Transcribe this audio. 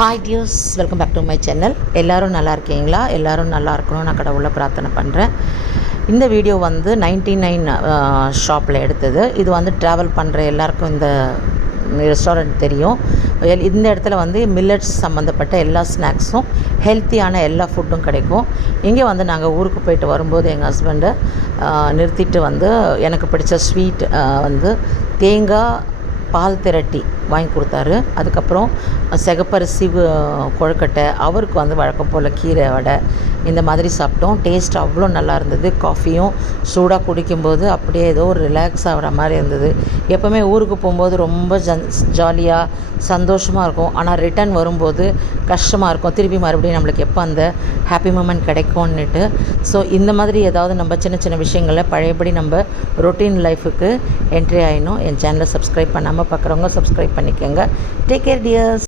Hi dears, welcome back to my channel. எல்லோரும் நல்லா இருக்கீங்களா? எல்லோரும் நல்லா இருக்கணும் நான் கடவுளை பிரார்த்தனை பண்ணுறேன். இந்த வீடியோ வந்து 99 ஷாப்பில் எடுத்தது. இது வந்து ட்ராவல் பண்ணுற எல்லாருக்கும் இந்த ரெஸ்டாரண்ட் தெரியும். இந்த இடத்துல வந்து மில்லட்ஸ் சம்மந்தப்பட்ட எல்லா ஸ்நாக்ஸும் ஹெல்த்தியான எல்லா ஃபுட்டும் கிடைக்கும். இங்கே வந்து நாங்கள் ஊருக்கு போயிட்டு வரும்போது எங்கள் ஹஸ்பண்டை நிறுத்திட்டு வந்து எனக்கு பிடிச்ச ஸ்வீட் வந்து தேங்காய் பால் திரட்டி வாங்கி கொடுத்தாரு. அதுக்கப்புறம் சிகப்பரிசி கொழுக்கட்டை, அவருக்கு வந்து வழக்கம் போல் கீரை வடை, இந்த மாதிரி சாப்பிட்டோம். டேஸ்ட் அவ்வளோ நல்லா இருந்தது. காஃபியும் சூடாக குடிக்கும்போது அப்படியே ஏதோ ஒரு ரிலாக்ஸ் ஆகிற மாதிரி இருந்தது. எப்போவுமே ஊருக்கு போகும்போது ரொம்ப ஜாலியாக சந்தோஷமாக இருக்கும். ஆனால் ரிட்டன் வரும்போது கஷ்டமாக இருக்கும். திருப்பி மறுபடியும் நம்மளுக்கு எப்போ அந்த ஹாப்பி மூமெண்ட் கிடைக்கும்னுட்டு. ஸோ இந்த மாதிரி ஏதாவது நம்ம சின்ன சின்ன விஷயங்களில் பழையபடி நம்ம ரொட்டீன் லைஃபுக்கு என்ட்ரி ஆகிடணும். என் சேனலை சப்ஸ்கிரைப் பண்ணாமல் பார்க்குறவங்க சப்ஸ்கிரைப் பண்ணிக்கோங்க. Take care tears.